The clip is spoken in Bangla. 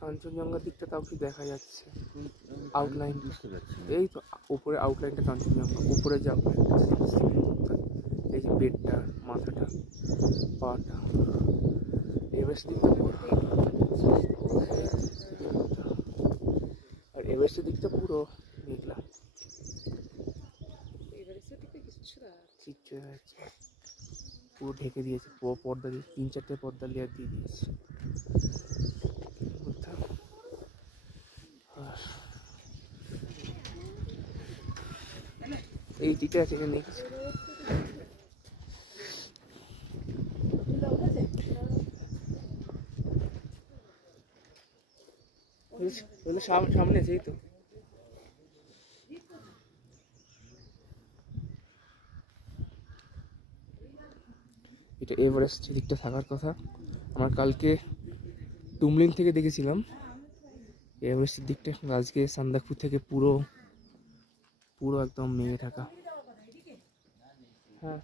কাঞ্চনজঙ্ঘার দিকটা তাও কি দেখা যাচ্ছে, আউটলাইন বুঝতে পারছি। এই তো উপরে আউটলাইনটা কাঞ্চনজঙ্ঘা, উপরে যে আউটলাইনটা, এই যে পেটটা, মাথাটা, পাটা, এভারেস্ট দিকটা পুরো, আর এভারেস্টের দিকটা পুরো মেঘলা, কিচ্ছু দেখা যাচ্ছে, পুরো ঢেকে দিয়েছে, পুরো পর্দা দিয়ে 3-4টে পর্দা লেয়ার দিয়ে দিয়েছে। এই দিকটা আছে এখানে দেখছি, সামনে সেই তো। এটা এভারেস্ট দিকটা থাকার কথা। আমার কালকে তুমলিন থেকে দেখেছিলাম এভারেস্টের দিকটা, আজকে সান্দাকফু থেকে পুরো পুরো একদম মেঘে ঢাকা। হ্যাঁ।